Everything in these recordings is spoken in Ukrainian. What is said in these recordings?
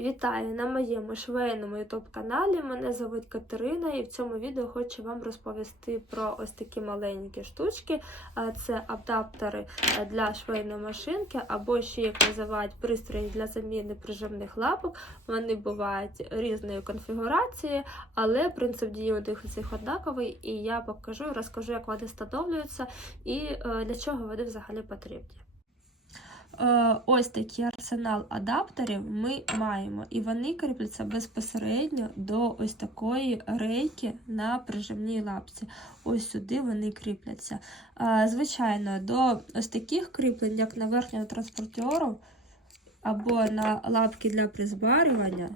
Вітаю на моєму швейному ютуб каналі. Мене звуть Катерина, і в цьому відео хочу вам розповісти про ось такі маленькі штучки. Це адаптери е, для швейної машинки, або ще їх називають пристрої для заміни прижимних лапок. Вони бувають різної конфігурації, але принцип дії у усіх однаковий. І я покажу, розкажу, як вони встановлюються і е, для чого вони взагалі потрібні. Е, Ось такий арсенал адаптерів ми маємо, і вони кріпляться безпосередньо до ось такої рейки на прижимній лапці. Ось сюди вони кріпляться. Е, Звичайно, до ось таких кріплень, як на верхнього транспортеру або на лапки для призбарювання.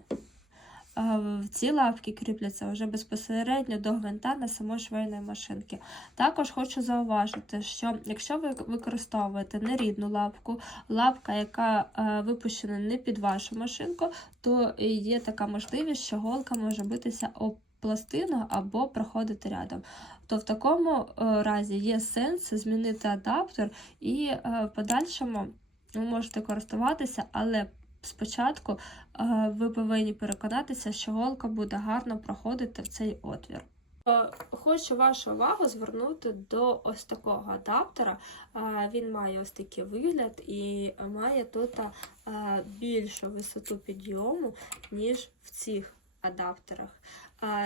Е, Ці лапки кріпляться вже безпосередньо до гвинта на самої швейної машинки. Також хочу зауважити, що якщо ви використовуєте нерідну лапку, лапка, яка е, випущена не під вашу машинку, то є така можливість, що голка може битися об пластину або проходити рядом. То в такому е, разі є сенс змінити адаптер і в подальшому ви можете користуватися, але спочатку е, ви повинні переконатися, що голка буде гарно проходити в цей отвір. Е, Хочу вашу увагу звернути до ось такого адаптера. Е, Він має ось такий вигляд і має тут більшу висоту підйому, ніж в цих адаптерах.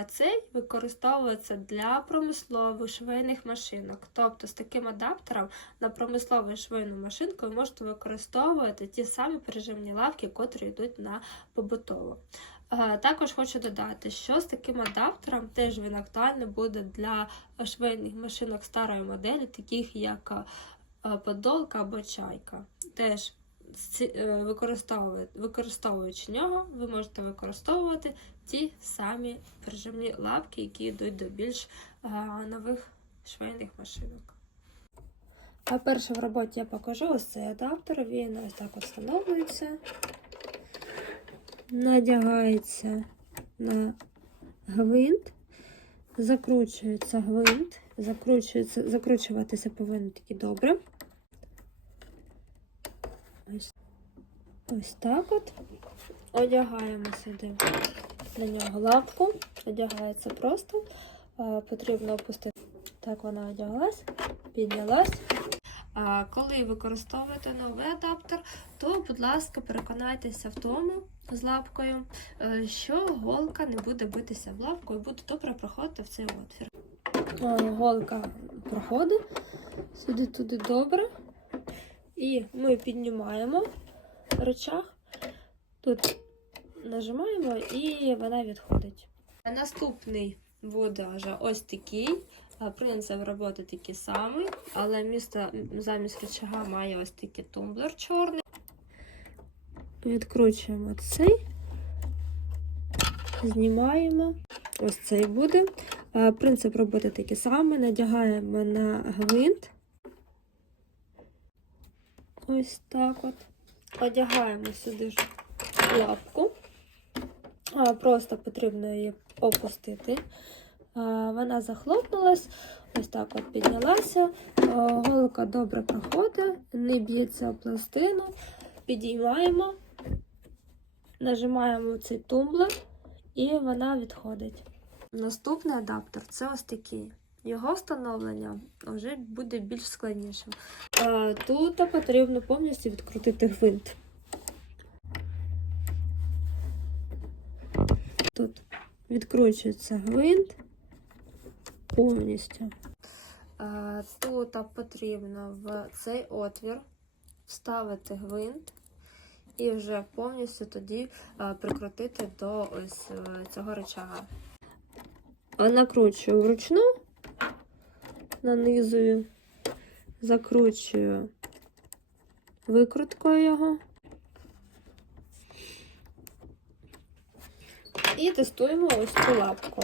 Цей використовується для промислових швейних машинок. Тобто з таким адаптером на промислову швейну машинку ви можете використовувати ті самі прижимні лавки, котрі йдуть на побутову. Також хочу додати, що з таким адаптером теж він актуальний буде для швейних машинок старої моделі, таких як подолка або чайка. Теж використовуючи нього, ви можете використовувати ті самі прижимні лапки, які йдуть до більш е, нових швейних машинок. А перше в роботі я покажу ось цей адаптер. Він ось так встановлюється надягається на гвинт, закручується гвинт, закручується, закручуватися повинен таки добре. Ось, ось так от. Одягаємо сюди на нього лапку, одягається просто. Потрібно опустити. Так вона одяглась, піднялась. А коли використовуєте новий адаптер, то, будь ласка, переконайтеся в тому з лапкою, е, що голка не буде битися в лапку і буде добре проходити в цей отвір. Е, Голка проходить сюди туди добре. І ми піднімаємо рычаг. Тут нажимаємо і вона відходить. Наступний буде ось такий. Принцип роботи такий самий, але місто замість рычага має ось такий тумблер чорний. Відкручуємо цей, знімаємо. Ось цей буде. Принцип роботи такий самий. Надягаємо на гвинт. Ось так от. Одягаємо сюди ж лапку. Просто потрібно її опустити. Вона захлопнулась, ось так от піднялася. Голка добре проходить, не б'ється об пластину. Підіймаємо, нажимаємо цей тумблер і вона відходить. Наступний адаптер це ось такий. Його встановлення вже буде більш складнішим. Тут потрібно повністю відкрутити гвинт. Тут відкручується гвинт повністю. Тут потрібно в цей отвір вставити гвинт і вже повністю тоді прикрутити до ось е, цього рычага. Накручую вручну, нанизую, закручую викруткою його. І тестуємо ось цю лапку.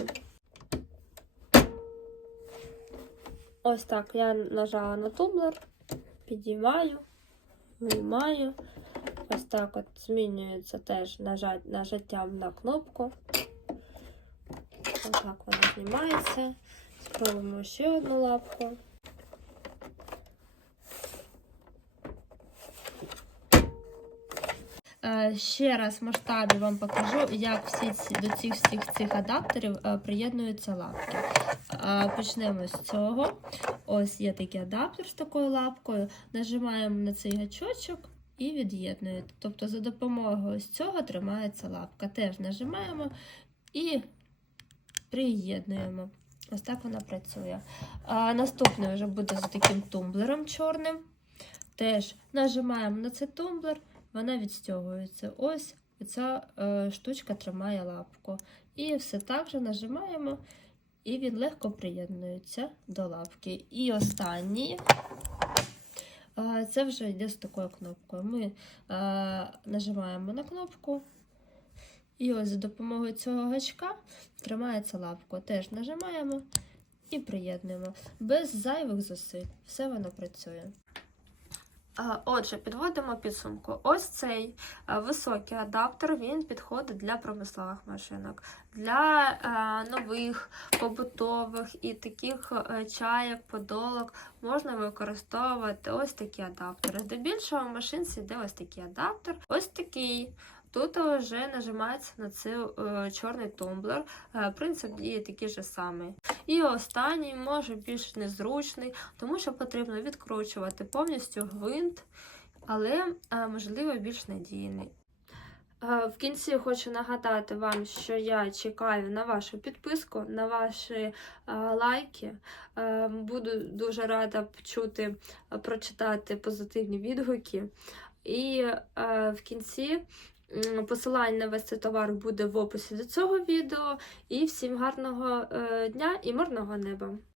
Ось так я нажала на тумблер, підіймаю, виймаю. Ось так от змінюється теж нажаттям на кнопку. Ось так вона знімається. Спробуємо ще одну лапку. Е, Ще раз в масштабі вам покажу, як всі ці, до цих всіх цих адаптерів е, приєднуються лапки. Е, Почнемо з цього. Ось є такий адаптер з такою лапкою. Нажимаємо на цей гачочок і від'єднуєте. Тобто за допомогою ось цього тримається лапка. Теж нажимаємо і приєднуємо. Ось так вона працює. А, наступний вже буде з таким тумблером чорним. Теж нажимаємо на цей тумблер, вона відстягується. Ось ця е, штучка тримає лапку. І все так же нажимаємо, і він легко приєднується до лапки. І останній. е, Це вже йде з такою кнопкою. Ми е, нажимаємо на кнопку, і ось за допомогою цього гачка тримається лапку. Теж нажимаємо і приєднуємо. Без зайвих зусиль. Все воно працює. Отже, підводимо підсумку. Ось цей високий адаптер він підходить для промислових машинок, для нових побутових і таких чайок, подолок можна використовувати ось такі адаптери. Здебільшого в машинці йде ось такий адаптер, ось такий. Тут вже нажимається на цей е, чорний тумблер. Е, принцип діє такий же самий. І останній може більш незручний, тому що потрібно відкручувати повністю гвинт, але е, можливо більш надійний. В кінці хочу нагадати вам, що я чекаю на вашу підписку, на ваші лайки. Буду дуже рада почути, е, прочитати позитивні відгуки. І в кінці посилання на весь цей товар буде в описі до цього відео. І всім гарного е, дня і мирного неба!